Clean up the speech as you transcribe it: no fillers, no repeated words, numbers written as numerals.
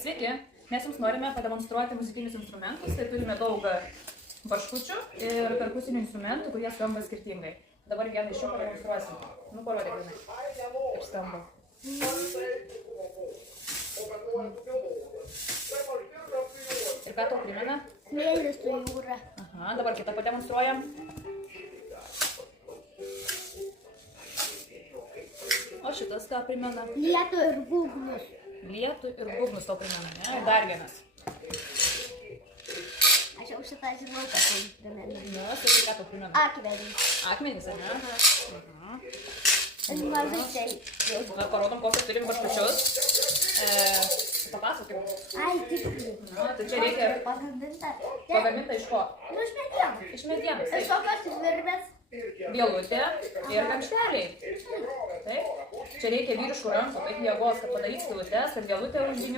Sveiki, mes jums norime pademonstruoti muzikinius instrumentus, tai turime daug barškučių ir perkusinių instrumentų, kurie skamba skirtingai. Dabar vieną iš jų pademonstruosim. Nu, parodė, Grinai, kaip skamba. Ir ką tau primena? Smėlis su jūra. Aha, dabar kitą pademonstruojam. O šitas ką primena? Lietų ir būgnus. Lietų ir būgnus tau primena, ne? Ir dar vienas. Aš jau šitą žinau, kad tai primena. Nu, sakai, ką tau primena? Akmenys. Akmenys, ar ne? Aha. Ir mažai. Na, parodom, kokius turim barškučius. Papasakim. Ai, tikrai. Na, tai čia reikia Pagaminta. pagaminta iš ko? Nu, iš medienos. Iš medienos. Ir Taip. tokios virvės. Vielutė ir kamšteliai. Taip. Čia reikia vyriškų rankų, taip jėgos, kad padaryt skylutes, kad vielutė užžymio.